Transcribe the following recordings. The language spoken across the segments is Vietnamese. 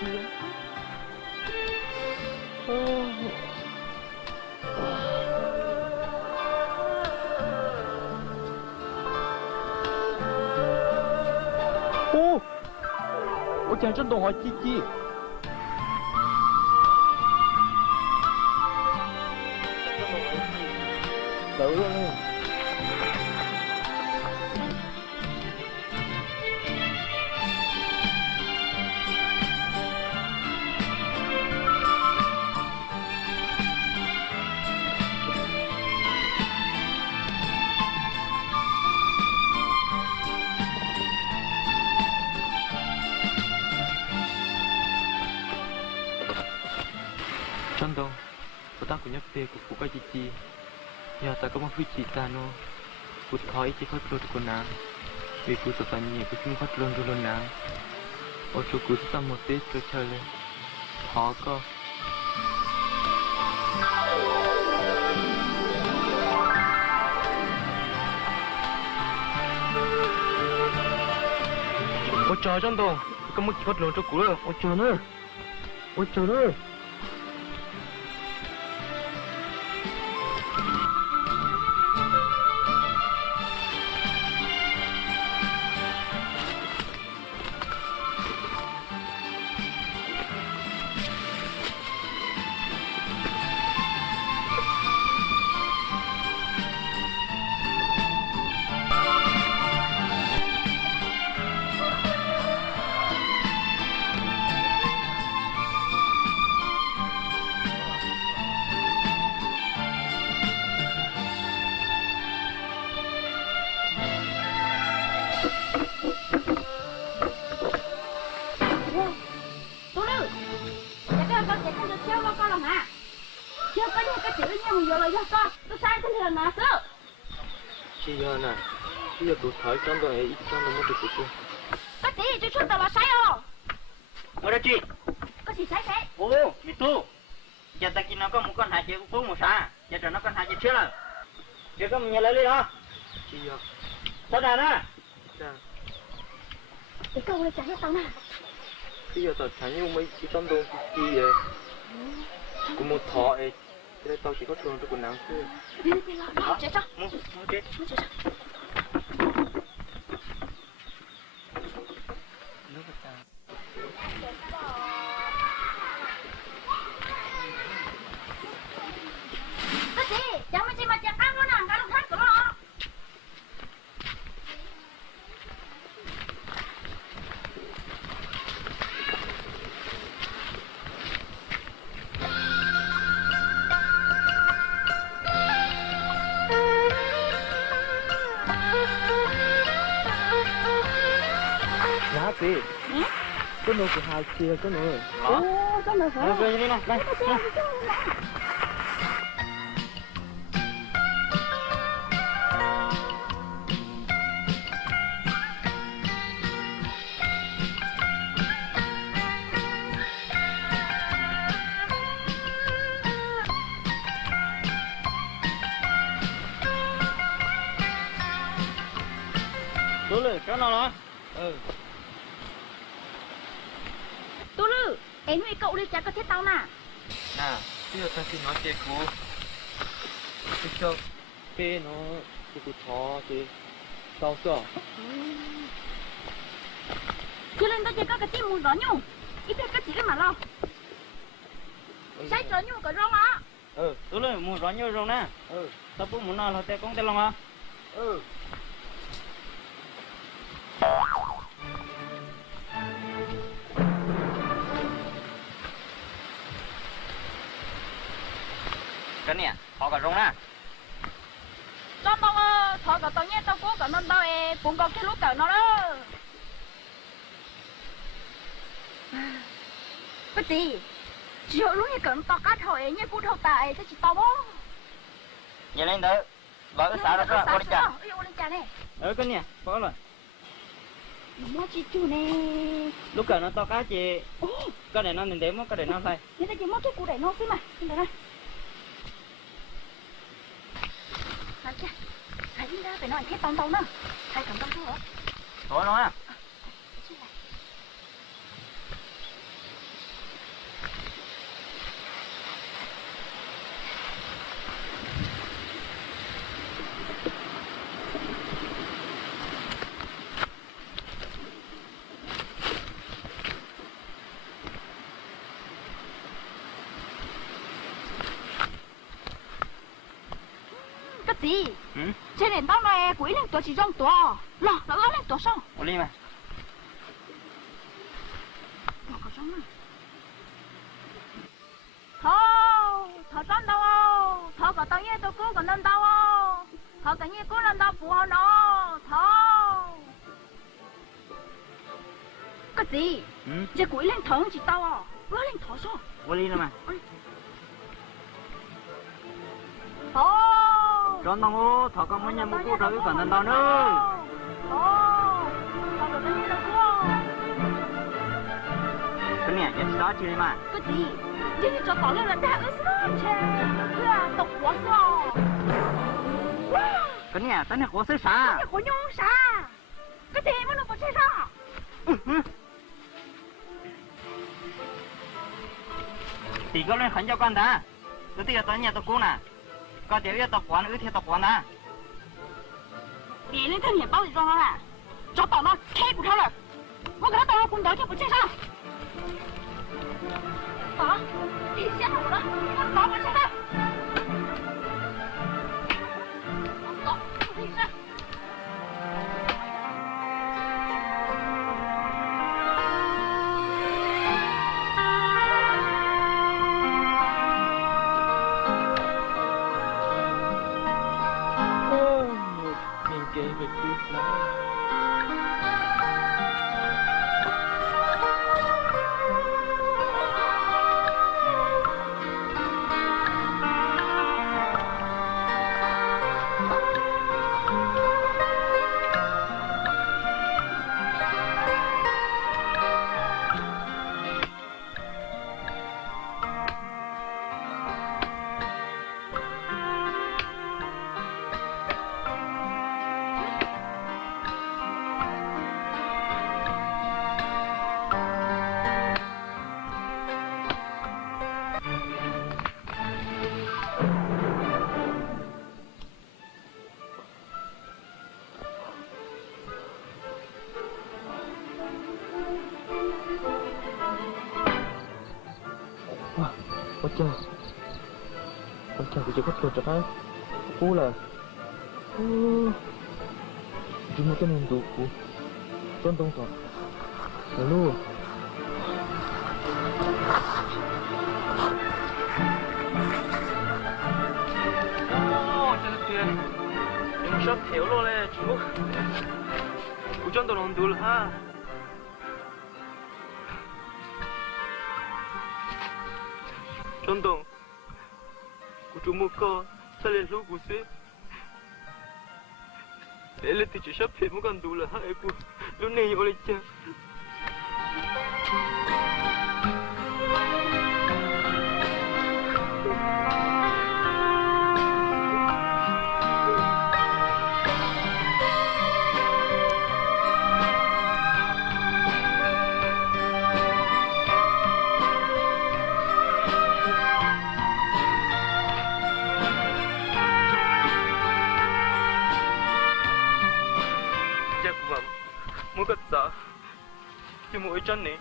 chưa? Ôi chàng Trân Đồng hỏi chi chi? Tự luôn. Trân Đồng, cô ta cũng nhắc về của phụ ca chi chi. Giờ ta có một vị trí ta nó, cô thói chỉ phát lột của nàng. Vì cô sợ tàn nhẹ cô xin phát lột rồi nàng. Ôi chú cô sẽ một tết cho chơi lên. Khó cơ. Ôi trời Trân Đồng, có một chỉ phát lột cho cô rồi. Ôi trời nữa. Ôi trời nữa. Chị giờ nè, bây giờ tụi thổi trong rồi ít trong rồi mới được tụi. Cái gì tôi xuất tao là sai không? Ở đây chị. Có gì sai thế? Ồ, mì tu. Giờ ta kia nó có một con hạt chị cũng một xa. Giờ trời nó con hạt chị chết rồi. Chị có mình nhà lấy đi đó. Chị giờ. Sao đàn á? Dạ. Cái câu này trả cho tao nè. Bây giờ tao chẳng như mấy chị trong đồ chi vậy. Cũng một thọ ấy. Thế đây tao chỉ có trường cho quần áo thôi. Đi đi lo, đi chạy cho. Mua chết. Mua chạy cho. Cái gì? Chẳng mấy chị mà chẳng ăn luôn à, cả lúc hết của nó. Giá gì? Có nô của hai kia có nô. Ồ, có nồi hả? Về đi nè, đây. Tú lử, chỗ nào đó? Tú Lư, em với cậu đi chả có thế tao nè. À, bây giờ ta xin nói chuyện cô. Bây giờ, cái nó của thọ thì sao sao? Chứ lên tao chỉ có cái tim mùi đó nhung. Ít biết cái gì đấy mà lo. Sai trở nhung cái rong á. Tú lử, mua rõ nhiều rồi nè. Tao cũng muốn nói là tao con tao lòng á. Cái nè, họ cả rong nè. Cho tao thọ cả tao nhé tao cố cả nên tao cũng có cái lúc cả nó đó. Cái gì? Chỉ hồi lúc như cận tao cá thôi nhé cú thâu tài thế chỉ tao bó. Vậy lên tới. Bảo cái xã đó có đi chả. Ô lên chả này. Cái nè, có rồi. Mua chị chú nè. Lúc cả nó to cá chị. Cái này nó nên đếm cái này nó thay. Người ta chỉ mua cái củ để nó xí mà. Xin đây. Nói chứ. Hãy đi ra phải nói hết tông tông nữa. Hay cầm tông thôi hả? Thôi nó à. gì? Ừ? Trên nền tao này quỷ lên tổ chỉ trong tổ. Lọ, nó lên tổ xong. Ủa đi mà. Nó có xong rồi. Thôi, thôi trong đâu ô. Thôi có tao nhé tôi cứu còn nên đâu ô. Thôi cả nhé cứu nên đâu phụ hơn ô. Thôi. Cái gì? Ừ? Chị quỷ lên thở chỉ tao à. Nó lên thở sao? Ủa đi mà. Thôi. Trốn đâu ô, thọ con muốn nhầm cô rồi còn nên đâu nữa. Thôi. Thôi có tao nhé tôi cứu. Cái này giờ đó chưa đi mà. Cái gì? Chị cho tao lên là đã ướt sao chê. Là độc quá sao? Cái này tao của xứ xả. Cái của nhung sao? Cái gì mà nó có chơi sao? Thì có lên khẩn cho con ta. Tôi tiếc tao nhà tao cũ nè. Có tiểu yêu tao quán ư thì tao quán ta. Đi lên thân hiện bao gì cho nó à? Cho tao nó thế của tao rồi. Có cái tao cũng đói thì có chơi sao? Hả? Đi xem nào đó. Con có chơi sao? Mình kể về chút lắm. Ôi trời, tôi chưa có chuột cho nó cú là cuma kan untukku contoh toh lalu chân tiền những shop thiếu luôn đấy chú cú chân tôi làm đủ ha chân tôi cú chú mua co sao lên lúc cú xí để lên từ shop thiếu mua con đủ là ha cú lúc này oleh chưa mua cái sợ chứ mua chân này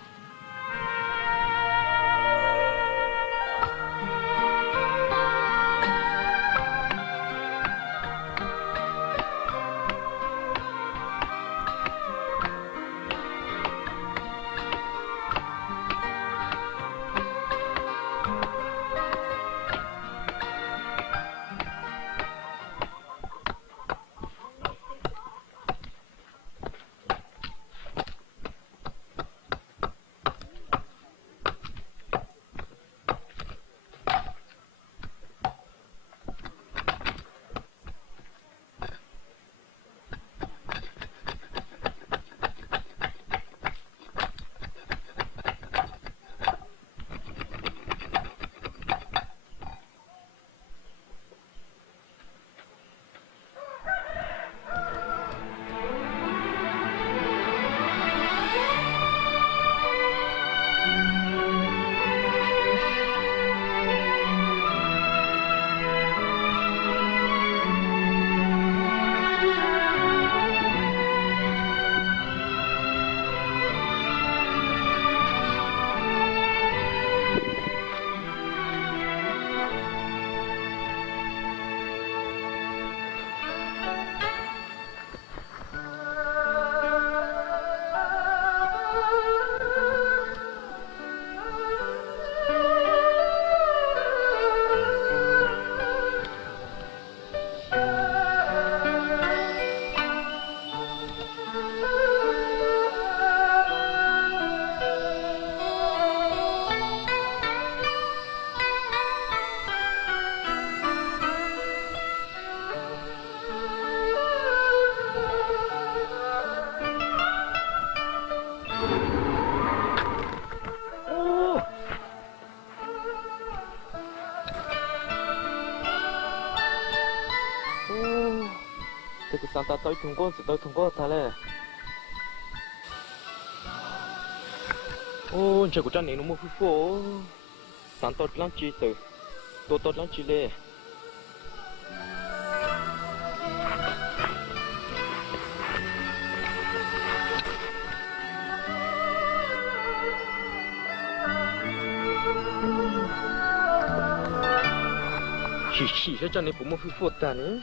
thế cái sáng ta tới Trung Quốc sẽ tới Trung Quốc ta lên ô trời của cha này nó mua phu phố sáng tốt lắm chi từ tốt lắm chi lên chỉ cho cha này cũng mua phu phố ta nữa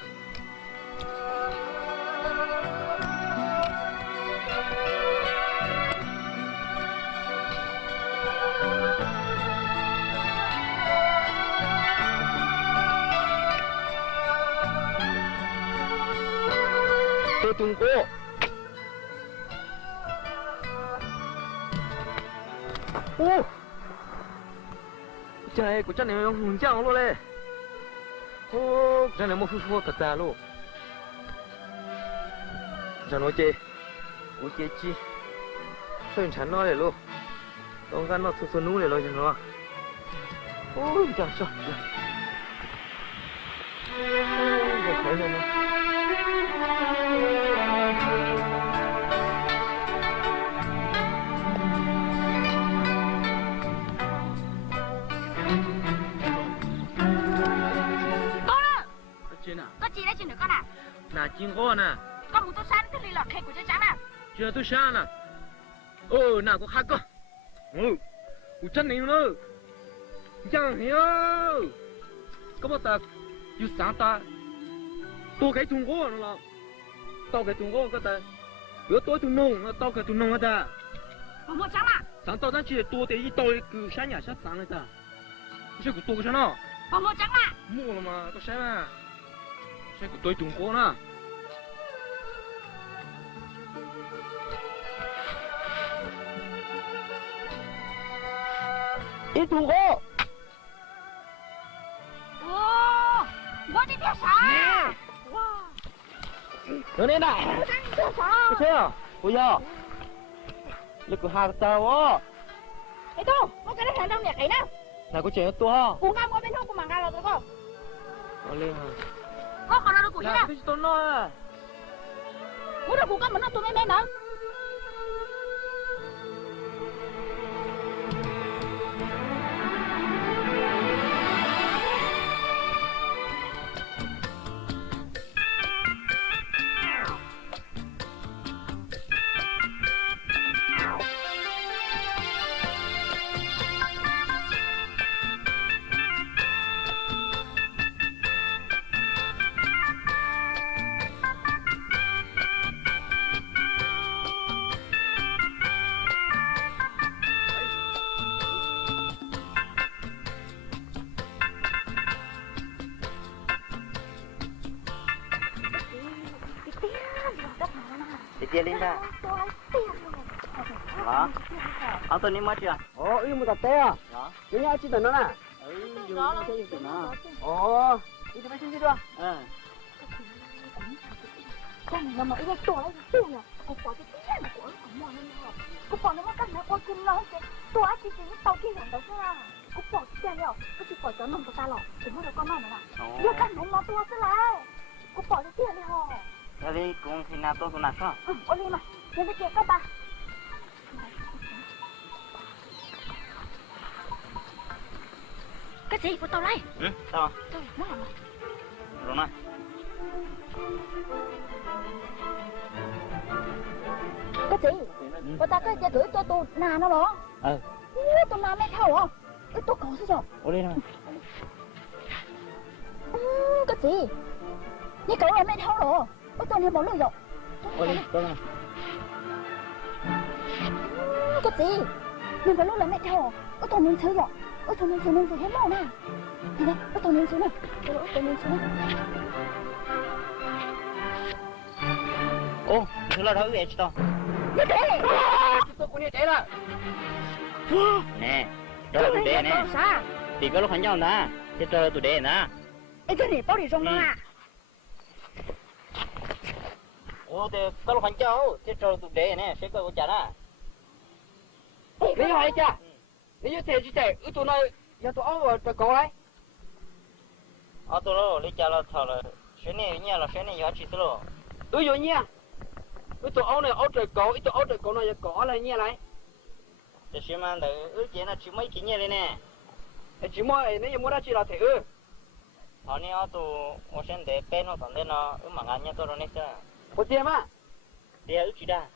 Trung Quốc ô trời của chân này ông hùng chăng luôn đấy ô chân này một phu thật ra luôn chân nói chê của chê chi sơn chắn nó này luôn con gan nó sôi nú này rồi chân nó ô trời sao thấy không là chim con à con muốn tôi sáng thì đi lọt khe của cháu nào chưa tôi sáng à nào có khác cơ của chân này nữa chẳng hiểu có bao ta yêu sáng ta tôi cái Trung Quốc nó là tao cái Trung Quốc cái ta bữa tối tôi nông tao cái tôi nông cái ta không muốn sáng à sáng tao đang chỉ tôi để tôi cứ sáng nhà sáng sáng cái ta cái của tôi cái nào không muốn sáng à mua了嘛都sáng mà cái của tôi Trung Quốc nè ít Trung Quốc我的天啥？哇！ở đây này cái xe à ôi giờ lực của hai tao á cái đâu có cái này đâu nhỉ cái nào là có chuyện to ha cũng ngang qua bên trong của mảng gà rồi có lên có còn đâu của gì nào cái to nó muốn được của con mình nó tụi em nữa Chị Linda. Hả? Ông tôi đi mất chưa? Ồ, yêu một tập té à? Đó. Cái nhà chị tận nó nè. Dùng cái gì nó. Ồ, đi cho mấy xin chưa? con mà cái tuổi ấy tuổi à có cái tiền của nó mà nó có bỏ nó cái nó có kim nó cái tuổi chỉ tao kia làm đâu ra có bỏ tiền rồi có chỉ bỏ cho nó của ta rồi thì nó được con này nè giờ cái nó tua thế này có bỏ cái tiền đi hồ cái đi cũng khi nào tôi cũng làm sao? ôi đi mà nên cái các bạn cái gì của tao đây? Sao? Tôi nó làm rồi này. Cái gì? Người ta cái gửi cho tôi nà nó đó. Tôi nà mấy thầu à? Tôi có sao? Ôi đi nào. Cái gì? Như cậu là mấy thầu rồi. Tôi này bỏ lưỡi rồi. Ôi đi, tôi nào. Cái gì? Nhưng phải lúc là mấy thầu. Tôi nên chơi rồi. Tôi nên chơi hết màu nè. Nè, tôi nên chơi nè. Tôi nên chơi nè. Ô, thứ là đâu vậy chứ Tôi cũng như thế là. Nè, đó là tụi đê nè. Thì có lúc hắn nhau nè, chứ cho tụi đê nè. Ê, cái này bao đi rong à? Ô, thì có lúc hắn nhau, chứ cho tụi đê nè, sẽ có chả nè. Lý hỏi chưa? Lý như thế chứ thế, tụi này, giờ tụi ông rồi tụi cậu ấy. Tụi nó lý cha là thờ là 谁呢？你了谁呢？要吃死了。有你啊！tụi ông này ông trời cổ, tụi ông trời cổ này cổ là như này. Để xem mà đỡ chế nó chỉ mấy chỉ như này nè. Chỉ mỗi nếu như muốn ra chỉ là thế Họ này tụi我现在背nó thằng đấy nó mà ngàn nhá tôi rồi nè sao? Có tiền mà. Để chỉ đã.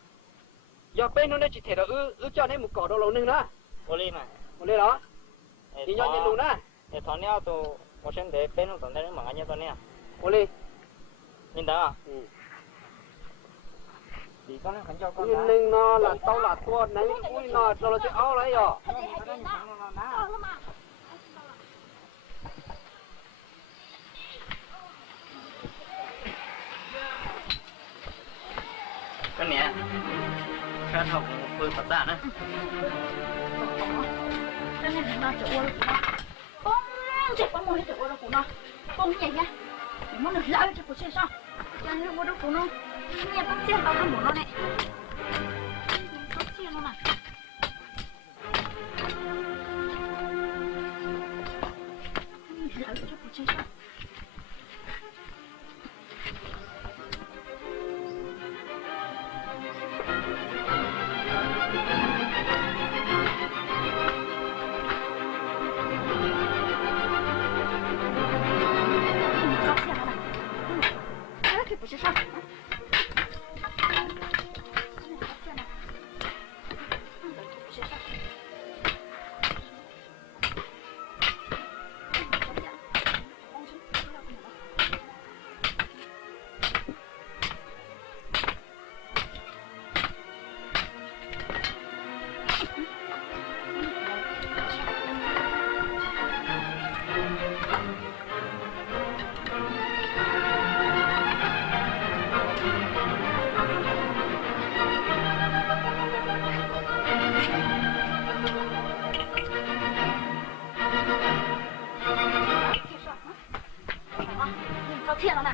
Giờ bên nó chỉ thể đó cho nên một cỏ đâu lâuนึง đó. Ô li mà. Ô li đó. Chỉ nhau như luôn đó. Để thằng này tụi我现在背nó thằng đấy mà ngàn nhá tôi nè. Ô li. Nhìn đó. Thì con nó khẩn cho con đó. Nhưng nó là tao là tua nấy ui nó rồi sẽ áo lấy rồi. Cái này sát học phương pháp ta nữa. Cái này nó chịu qua được con chạy qua mồi chịu qua được của nó con nhảy nhá để muốn được lại cho của xe sao cho nên qua được của nó nghe bác xe tao không muốn nó này bác xe nó này lại cho của xe sao不是上。骗了呢。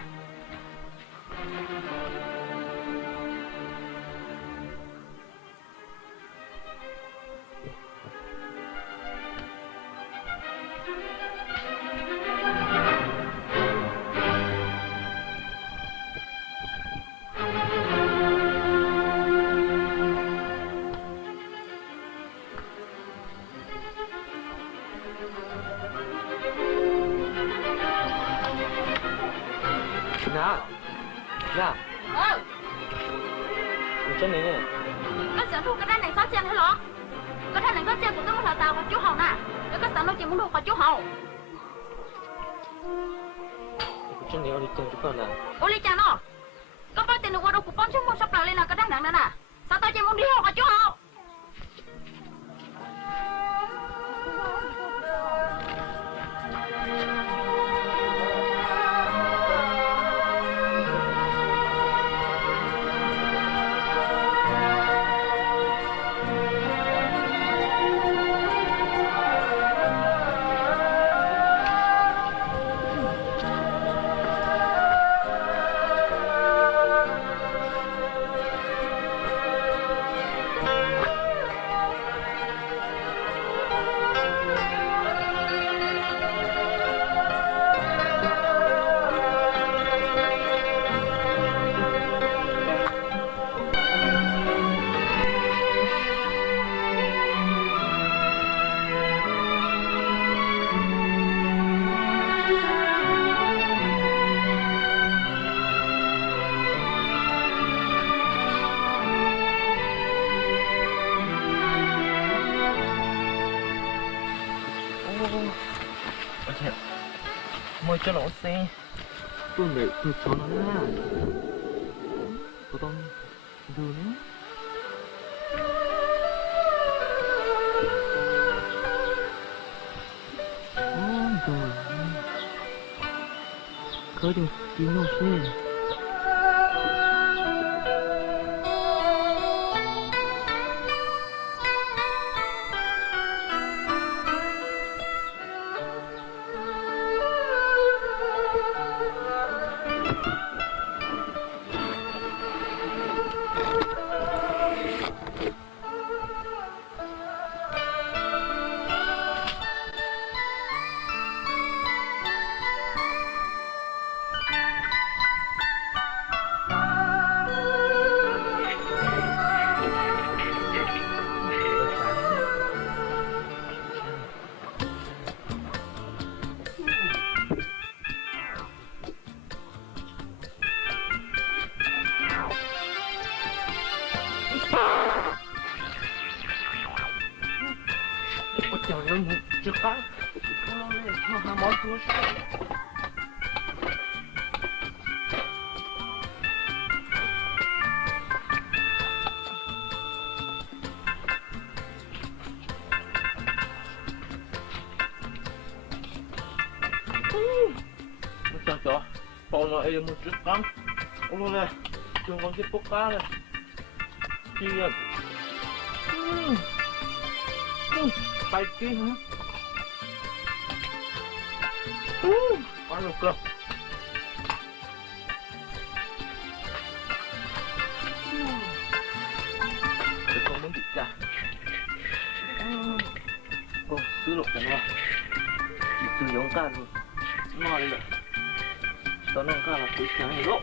Dạ. Chân này nè. Có sợ thu cái đàn này có chân hay lo? Cái đàn này có chân của tôi là tao và chú Hồng nè. Để có sợ nó chỉ muốn được và chú Hồng. Chân này đi chân chú con nè. Ô đi chàng nó. Có bao tiền được qua đâu của con chú mua sắp lại lên là cái đàn này nè. Sao tao chỉ muốn đi học và chú Hồng? Mời cho nó xe. Tôi để tôi cho nó ra. Tôiต้องดูนะ可就几弄事。Trời ơi, chưa cá. Nó lên, nó hàm món xuống. Trời, còn là em một chút cắn. Ông lên, đừng có cái bốc cá này. Chi à? Tay kia hả? Ăn được cơ. Để con muốn bị chà. Con sữa lục này nè. Chỉ từ giống cá rồi. Ngon lên rồi. Tao nông cá là cái sáng này lỗ.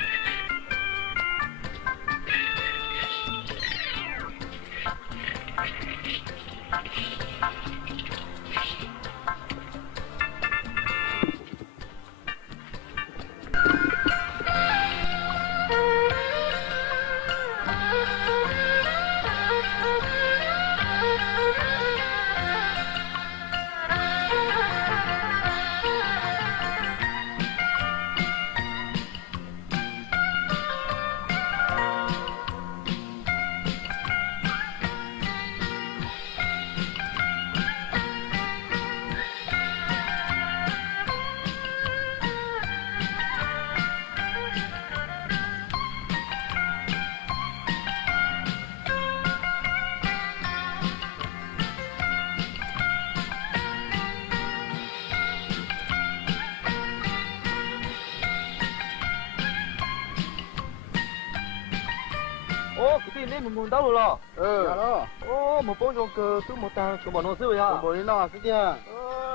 Ô, cái tin đấy mình đâu rồi? Dạ đó. Ô, một bông rong cờ từ một tàng cho bọn nó xưa vậy? Bộ đi nó cái kia.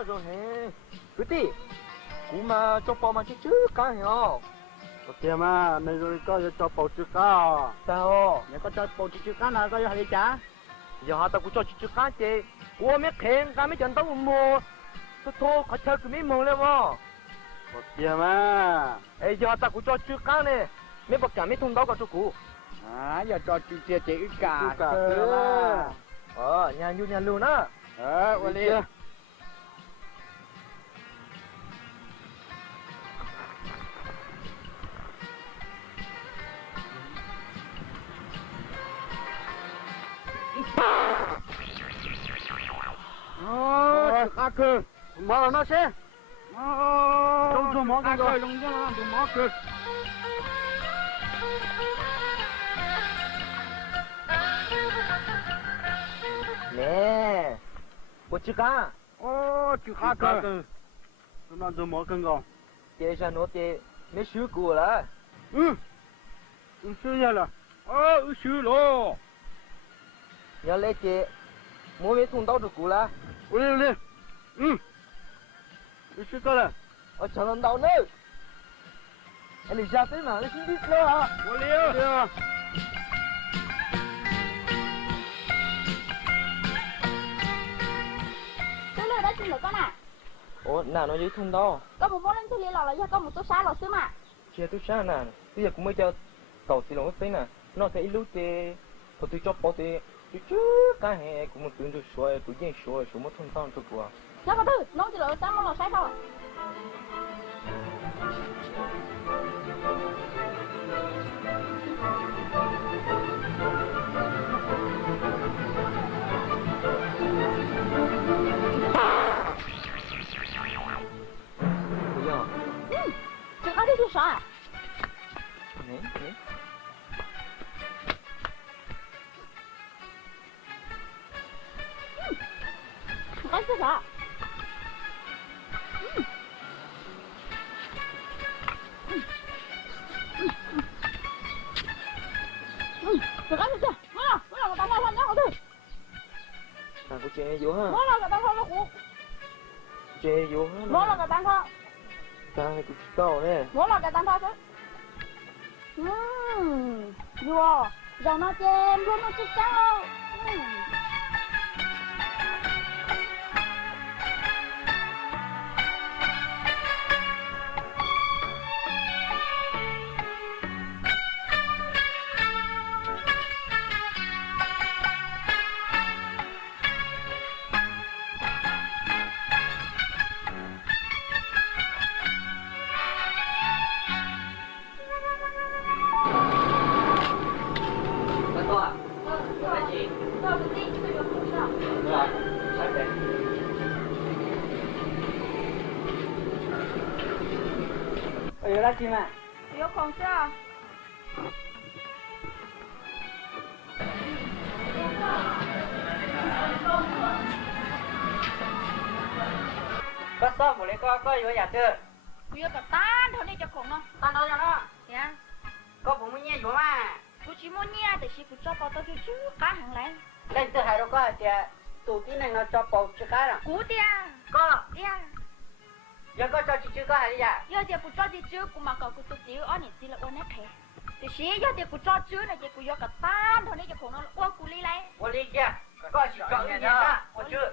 Rồi hè. Cái tí, cú mà cho bao mà chứ cá hiểu không? Có kia mà, này rồi có cho bộ chữ cá. Sao? Nếu có cho bộ chữ cá nào có hay chả? Giờ tao cũng cho chứ cá chứ. Cú mấy khen cá mấy chân tao mua. Tôi thôi, khó chơi cái mấy mồm lên mà. Có kia mà. Ê, giờ tao cũng cho chứ cá này. Mấy bậc cả mấy thùng đâu cả cho cú. À, giờ cho chữ chia chỉ cả. Cả mà. Nhà luôn á. Qua đi. Cá cơ. Mở nó xe. Trong món cá cơ, trong món cơ. Nè, có chứ cá. Chữ cá cơ. Nó dùng món cân không? Chế ra nó chế mấy sứ cua là. Sứ nha là. Sứ lo. Nhớ lấy chế mua mấy thùng đau được cua là. Đi. Sứ cơ là. Ở chờ lần đầu nữa. Anh đi ra tới mà lấy xin đi cơ hả? Qua đi. Tôi lừa đó xin lỗi con à. Ủa, nào nó dưới thùng đó. Có một món lên chơi lò là do có một tô xá lò xứ mà. Chia tôi sáng nè. Bây giờ cũng mới cho tàu xì lông xí nè. Nó sẽ ít lúc chế. Thôi tôi cho bỏ thì chứ cá hè cũng một tiếng rồi xoay, tôi yên xoay, số một thùng tao cho cua. Sao có thứ, nấu chơi lò xá món lò xá không? Bây giờ. Chứ có đi chưa sợ à? Nè. Có chưa sợ? Được ăn được chưa? Mới là người ta nói hơn nhá, hả thư? Thằng của chị vô ha. Mới là người ta thôi nó cụ. Chị vô ha. Mới là người ta thôi. Thằng này cũng to nè. Mới là người ta thôi chứ. Vô, dầu nó chém, luôn nó chích cháu. lá chi mà. Yo không sao. Có sao một lấy có yếu giả chưa? Yo cả tan thôi đi cho khổng nó. Tao nói cho nó. Dạ. Có bụng mới nhẹ yếu mà. Tôi chỉ muốn nghe để chỉ cho bao tao chứ cá hàng lại. Lên từ hai đâu có thì tụ tí này nó cho bầu chứ cá rồi. Cú tia. Có. Tia. Giờ có cho chị chưa có hay gì à? Yo dia cho chị chứ cũng mà cậu cũng tôi chỉ ở này chỉ là ôn hết thế. Thì chỉ yo dia cho chứ này chị cũng yo cả tan thôi đi cho khổng nó ôn cú lý lại. Tôi đi kia. Có chị chọn cái gì đó. Tôi chưa.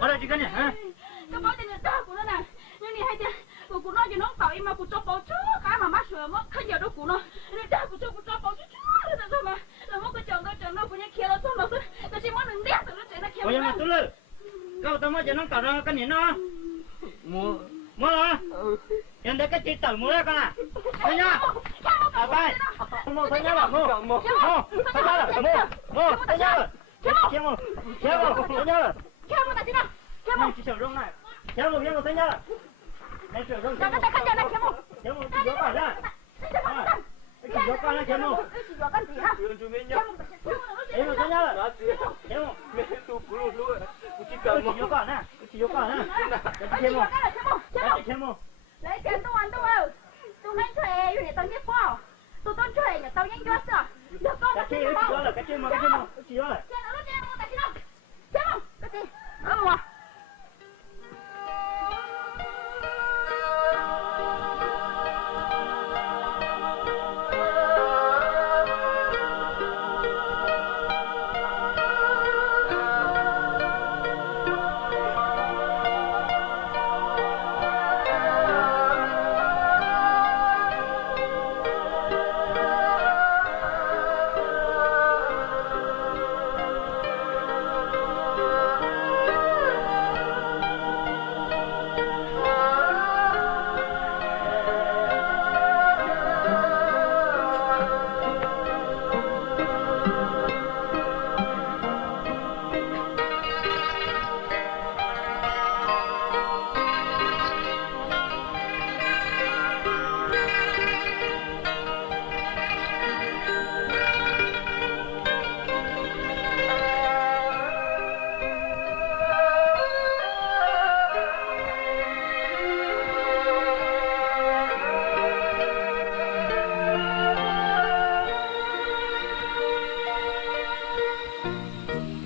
Ở đây chị cái này hả? Cái bó tiền đó của nó nè, nhưng này hay chưa? Của nó giờ nó tao im mà của cho bó chứ, cái mà mát sữa mất, cái giờ đó của nó, này cha của cho bó chứ, là sao mà, là mất cái chồng nó của nhà kia là sao mà tôi chỉ muốn đừng đét rồi nó chạy nó kia. Ôi mà tôi lư, câu tao mới giờ nó cào ra cái này nó, mua hả? Hiện tại cái chị tẩu mua ra con à? Thôi nhá, à bay, mua thôi nhá là mua, thôi nhá là mua, thôi nhá là, kéo mua, thôi nhá là. Kéo một tí nào. Kéo một. Chị sửa rung này. Kéo một thấy nhá. Em sửa rung. Cho nó tay khăn cho nó kéo một. Kéo một chỉ gió cả ra. Chỉ gió cả ra kéo một. Chỉ gió cái gì hả? Chú mẹ nhá. Em một thấy nhá. Nó chứ. Kéo một. Mẹ tu cú luôn. Chỉ cần một. Chỉ gió cả nè. Chỉ gió cả nè. Kéo một.